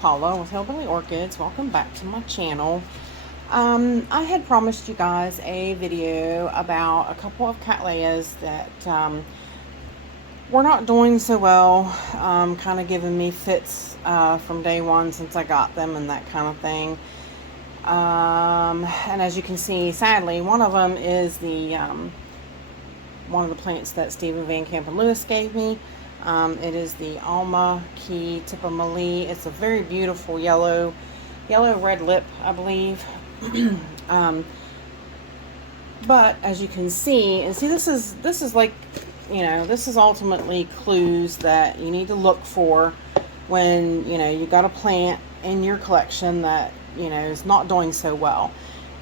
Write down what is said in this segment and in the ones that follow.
Paula with Hillbilly Orchids. Welcome back to my channel. I had promised you guys a video about a couple of Cattleyas that were not doing so well, kind of giving me fits from day one since I got them and that kind of thing. And as you can see, sadly, one of them is one of the plants that Stephen Van Camp and Lewis gave me. It is the Alma Key Tipamali. It's a very beautiful yellow red lip, I believe. But as you can see, this is like, this is ultimately clues that you need to look for when, you got a plant in your collection that, is not doing so well.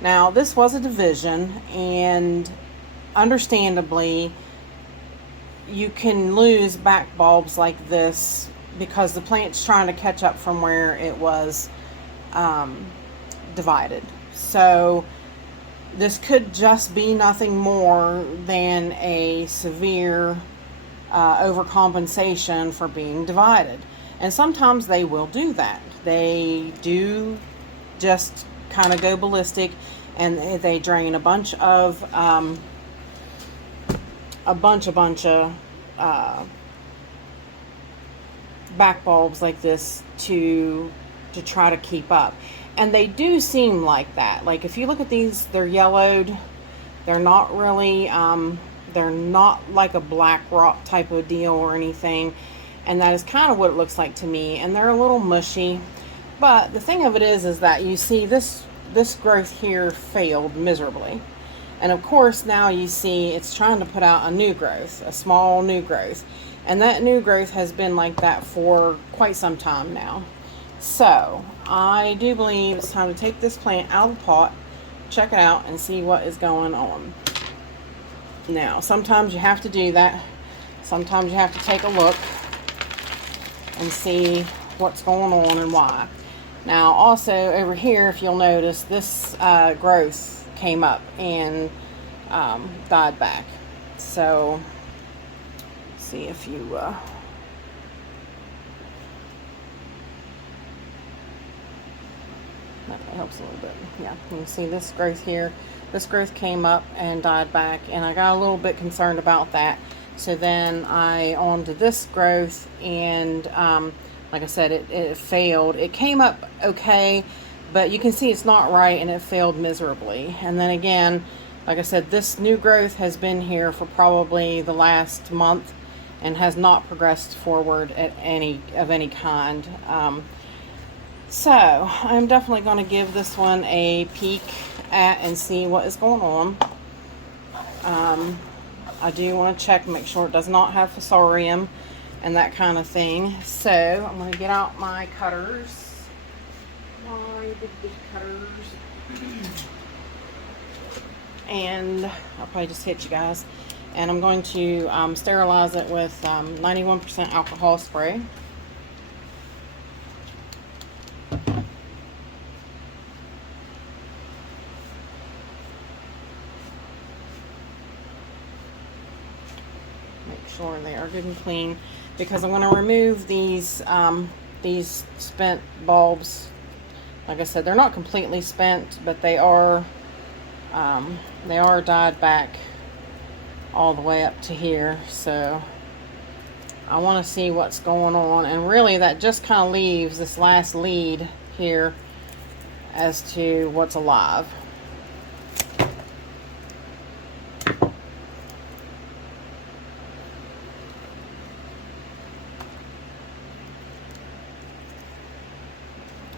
Now, this was a division, and understandably, you can lose back bulbs like this because the plant's trying to catch up from where it was divided. So this could just be nothing more than a severe overcompensation for being divided. And sometimes they will do that. They do just kind of go ballistic, and they drain a bunch of back bulbs like this to try to keep up. And they do seem like that. Like, if you look at these, they're yellowed. They're not really, they're not like a black rock type of deal or anything. And that is kind of what it looks like to me. And they're a little mushy. But the thing of it is that you see this growth here failed miserably. And of course, now you see it's trying to put out a new growth, a small new growth. And that new growth has been like that for quite some time now. So, I do believe it's time to take this plant out of the pot, check it out, and see what is going on. Now, sometimes you have to do that. Sometimes you have to take a look and see what's going on and why. Now, also over here, if you'll notice, this growth came up and died back. So, let's see if you that helps a little bit. Yeah, you can see this growth here. This growth came up and died back, and I got a little bit concerned about that. So then I on to this growth, and like I said, it failed. It came up okay, but you can see it's not right, and it failed miserably. And then again, like I said, this new growth has been here for probably the last month and has not progressed forward at any kind. So I'm definitely going to give this one a peek at and see what is going on. I do want to check and make sure it does not have fusarium and that kind of thing. So I'm going to get out my cutters. My big cutters. And I'll probably just hit you guys. And I'm going to sterilize it with 91% alcohol spray. Make sure they are good and clean, because I'm going to remove these spent bulbs. Like I said, they're not completely spent, but they are died back all the way up to here. So I want to see what's going on, and really that just kind of leaves this last lead here as to what's alive.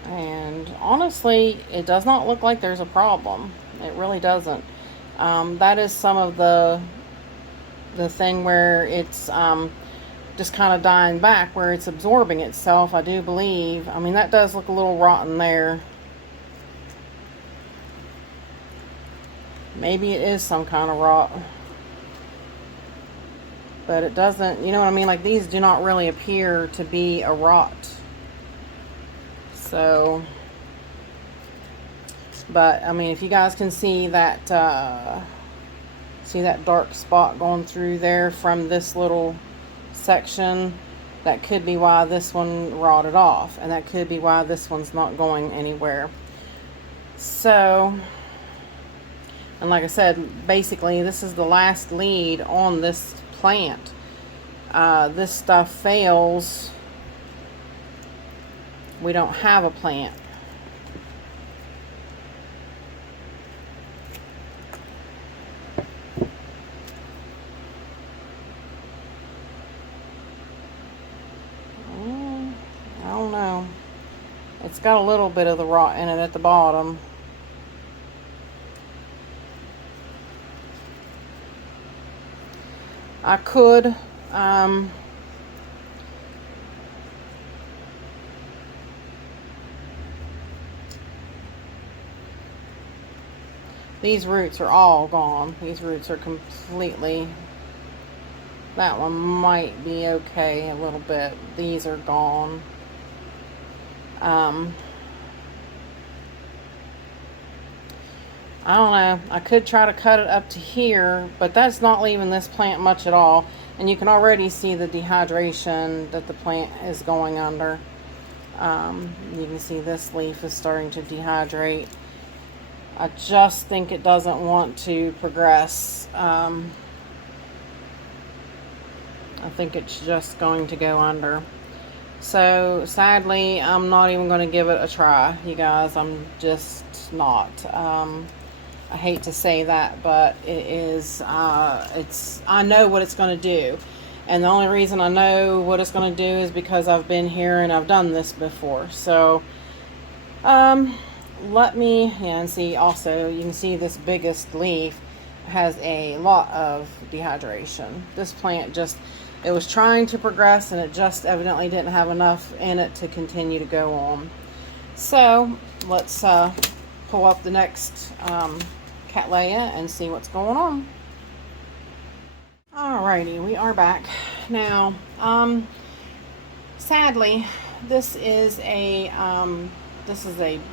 And honestly, it does not look like there's a problem. It really doesn't. That is some of the thing where it's just kind of dying back, where it's absorbing itself, I do believe. I mean, that does look a little rotten there. Maybe it is some kind of rot. But it doesn't, you know what I mean? Like, these do not really appear to be a rot. So, but I mean, if you guys can see that dark spot going through there from this little section, That could be why this one rotted off, and that could be why this one's not going anywhere. So, and like I said, basically this is the last lead on this plant. This stuff fails, we don't have a plant. I don't know. It's got a little bit of the rot in it at the bottom. I could these roots are all gone. These roots are completely, that one might be okay a little bit. These are gone. I don't know. I could try to cut it up to here, but that's not leaving this plant much at all. And you can already see the dehydration that the plant is going under. You can see this leaf is starting to dehydrate. I just think it doesn't want to progress. I think it's just going to go under. So sadly, I'm not even going to give it a try, you guys. I'm just not. I hate to say that, but it is, I know what it's going to do. And the only reason I know what it's going to do is because I've been here and I've done this before. So, let me, and see also, you can see this biggest leaf has a lot of dehydration. This plant just, it was trying to progress and it just evidently didn't have enough in it to continue to go on. So, let's pull up the next Cattleya and see what's going on. Alrighty, we are back. Now, sadly, this is a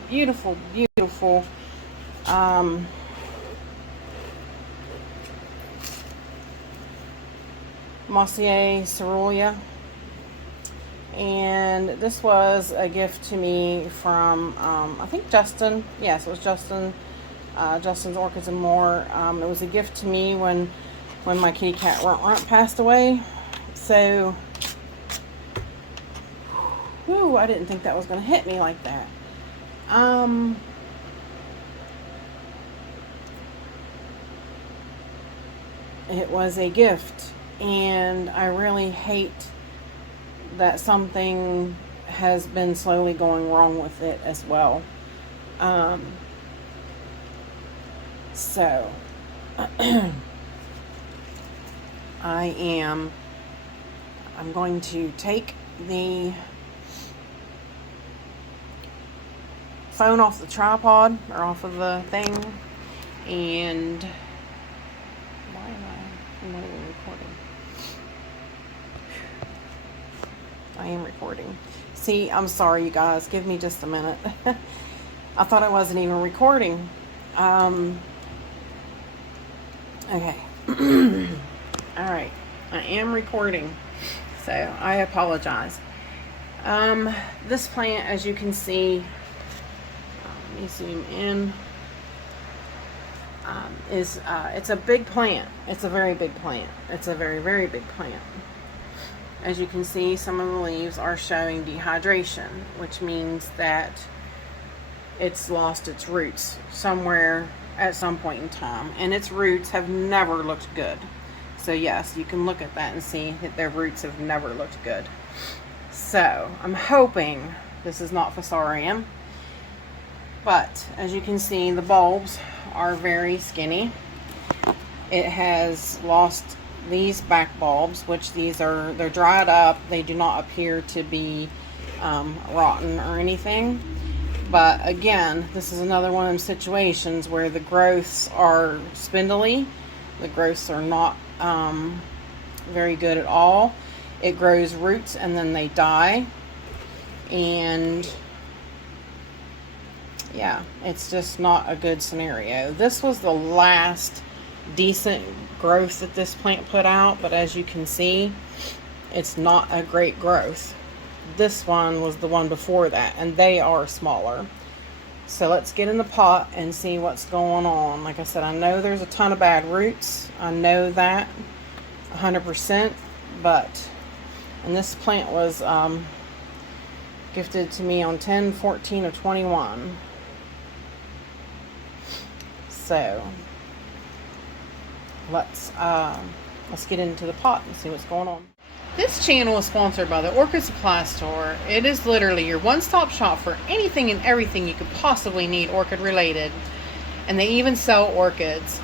beautiful, beautiful Mossier Cattleya, and this was a gift to me from I think Justin. Yes, it was Justin. Justin's Orchids and More. It was a gift to me when my kitty cat Runt passed away. So, whew, I didn't think that was going to hit me like that. It was a gift, and I really hate that something has been slowly going wrong with it as well. So I'm going to take the phone off the tripod, or off of the thing, and I'm not even recording. I am recording. See, I'm sorry, you guys. Give me just a minute. I thought I wasn't even recording. Okay. Alright. I am recording. So, I apologize. This plant, as you can see, let me zoom in, it's a big plant. It's a very big plant. It's a very, very big plant. As you can see, some of the leaves are showing dehydration, which means that it's lost its roots somewhere at some point in time, and its roots have never looked good. So yes, you can look at that and see that their roots have never looked good. So I'm hoping this is not Fusarium, but as you can see, the bulbs are very skinny. It has lost these back bulbs, which they're dried up. They do not appear to be rotten or anything. But again, this is another one of them situations where the growths are spindly. The growths are not very good at all. It grows roots and then they die. And yeah, it's just not a good scenario. This was the last decent growth that this plant put out, but as you can see, it's not a great growth. This one was the one before that, and they are smaller. So let's get in the pot and see what's going on. Like I said, I know there's a ton of bad roots. I know that 100%, but, and this plant was gifted to me on 10/14 of 21. So let's get into the pot and see what's going on. This channel is sponsored by the Orchid Supply Store. It is literally your one-stop shop for anything and everything you could possibly need orchid related. And they even sell orchids.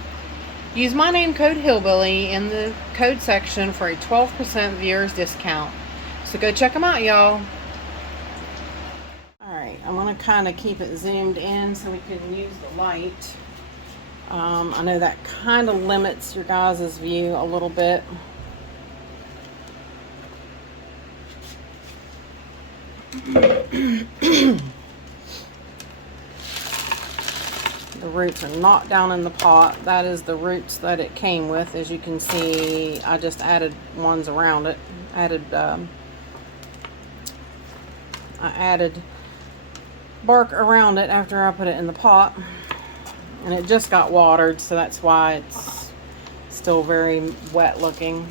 Use my name code Hillbilly in the code section for a 12% viewers discount. So go check them out, y'all. Alright, I'm going to kind of keep it zoomed in so we can use the light. I know that kind of limits your guys' view a little bit. The roots are not down in the pot. That is the roots that it came with. As you can see, I just added ones around it. I added bark around it after I put it in the pot, and it just got watered, so that's why it's still very wet looking.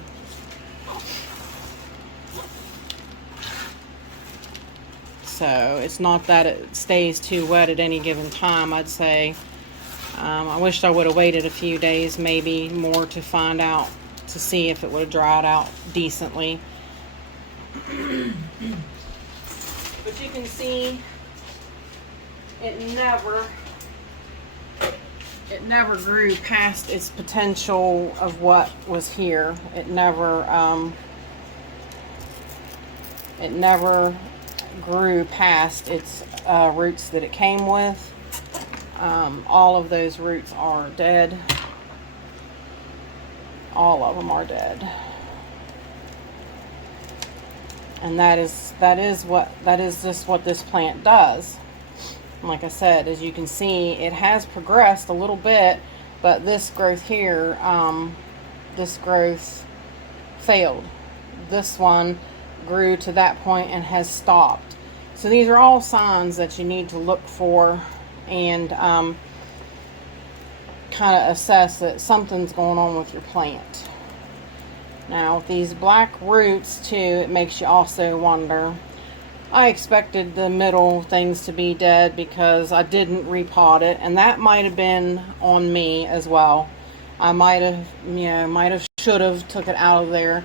So it's not that it stays too wet at any given time. I'd say I wished I would have waited a few days, maybe more, to find out, to see if it would have dried out decently. But you can see it never grew past its potential of what was here. It never grew past its roots that it came with. All of those roots are dead. All of them are dead. And that is just what this plant does. Like I said, as you can see, it has progressed a little bit, but this growth here, this growth failed. This one grew to that point and has stopped. So these are all signs that you need to look for and kind of assess that something's going on with your plant. Now with these black roots too, it makes you also wonder. I expected the middle things to be dead because I didn't repot it, and that might have been on me as well. I might have, should have took it out of there.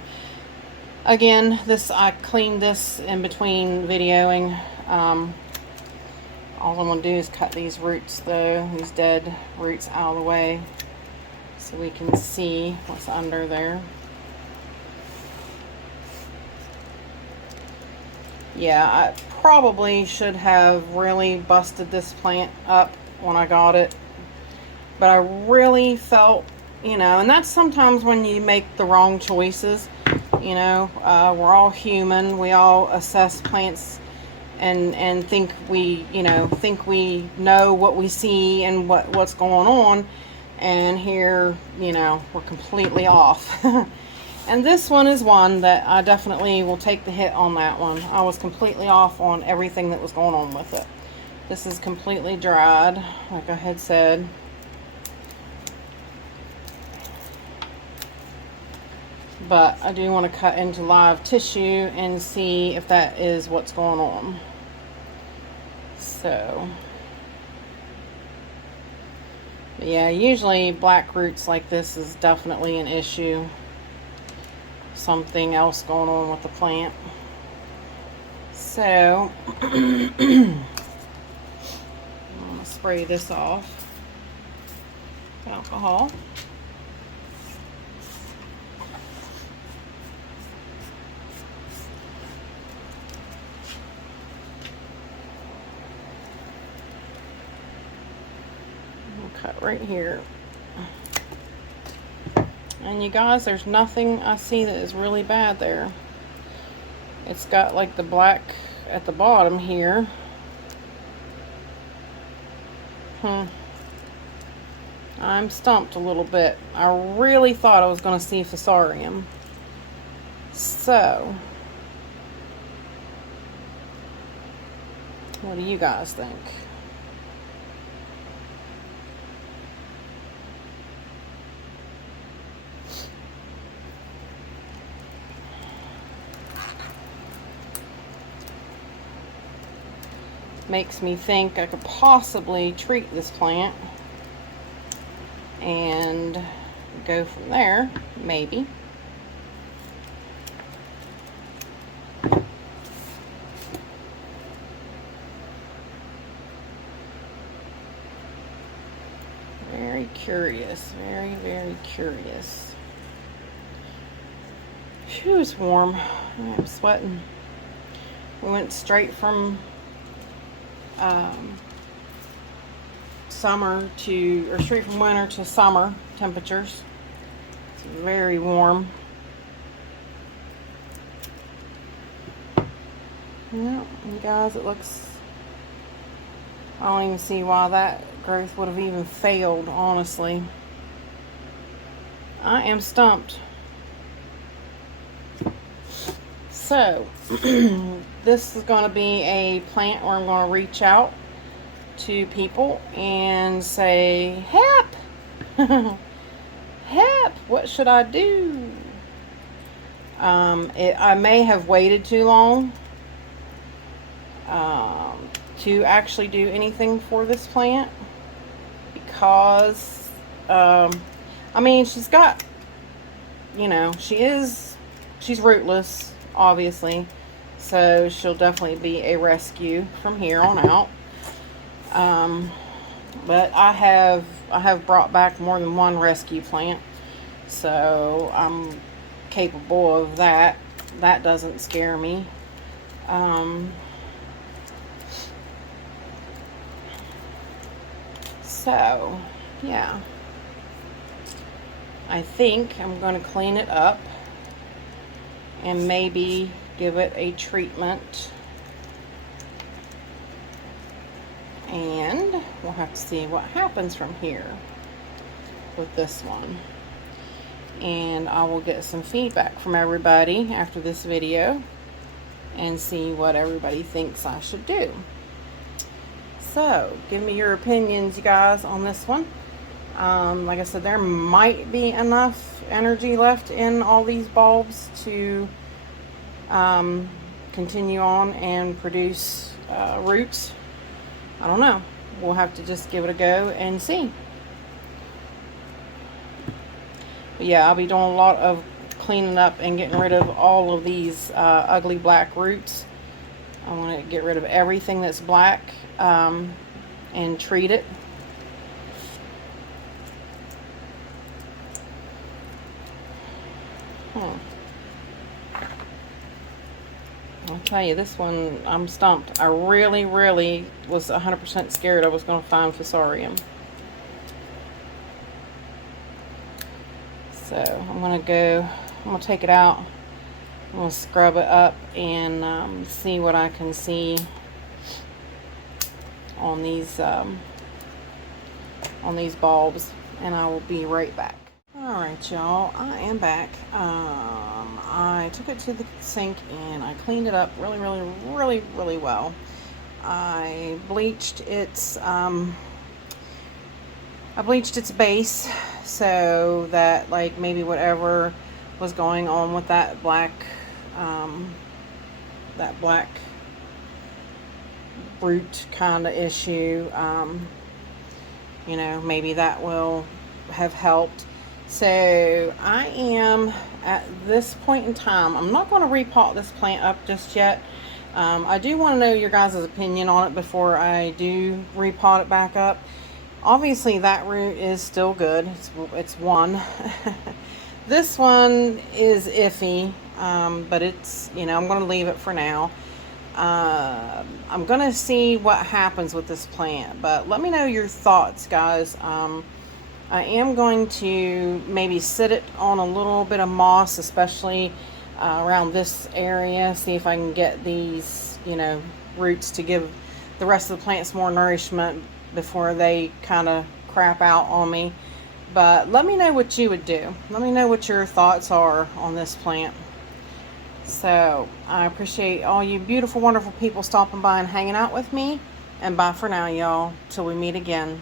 Again, I cleaned this in between videoing. All I'm going to do is cut these roots though, these dead roots out of the way so we can see what's under there. Yeah, I probably should have really busted this plant up when I got it. But I really felt, and that's sometimes when you make the wrong choices. We're all human. We all assess plants and think we know what we see and what's going on. And here, we're completely off. And this one is one that I definitely will take the hit on that one. I was completely off on everything that was going on with it. This is completely dried, like I had said. But I do want to cut into live tissue and see if that is what's going on. So, yeah, usually black roots like this is definitely an issue. Something else going on with the plant. So I'm going to spray this off with alcohol. We'll cut right here. And you guys, there's nothing I see that is really bad there. It's got like the black at the bottom here. I'm stumped a little bit. I really thought I was going to see fusarium. So, What do you guys think? Makes me think I could possibly treat this plant and go from there, maybe. Very curious, very, very curious. Phew, it's warm. I'm sweating. We went straight from summer to, or straight from winter to summer temperatures. It's very warm. Yeah, and guys, it looks, I don't even see why that growth would have even failed, honestly. I am stumped. So, this is going to be a plant where I'm going to reach out to people and say, help! Help! What should I do? I may have waited too long to actually do anything for this plant, because I mean, she's got, you know, she's rootless, obviously, so she'll definitely be a rescue from here on out. But I have brought back more than one rescue plant, so I'm capable of that. That doesn't scare me. So yeah, I think I'm going to clean it up and maybe give it a treatment, and we'll have to see what happens from here with this one. And I will get some feedback from everybody after this video and see what everybody thinks I should do. So give me your opinions, you guys, on this one. Like I said, there might be enough energy left in all these bulbs to continue on and produce roots. I don't know. We'll have to just give it a go and see. But yeah, I'll be doing a lot of cleaning up and getting rid of all of these ugly black roots. I want to get rid of everything that's black and treat it. I'll tell you, this one, I'm stumped. I really, really was 100% scared I was going to find Fusarium. So I'm going to take it out. I'm going to scrub it up and see what I can see on these bulbs, and I will be right back. Alright, y'all, I am back. I took it to the sink and I cleaned it up really, really, really, really well. I bleached its base so that, like, maybe whatever was going on with that black root kind of issue, you know, maybe that will have helped. So I am at this point in time, I'm not going to repot this plant up just yet. I do want to know your guys' opinion on it before I do repot it back up. Obviously that root is still good. It's one. This one is iffy, but it's, you know, I'm going to leave it for now. I'm going to see what happens with this plant, but let me know your thoughts, guys. I am going to maybe sit it on a little bit of moss, especially around this area, see if I can get these, you know, roots to give the rest of the plants more nourishment before they kind of crap out on me. But let me know what you would do. Let me know what your thoughts are on this plant. So I appreciate all you beautiful, wonderful people stopping by and hanging out with me. And bye for now, y'all. Till we meet again.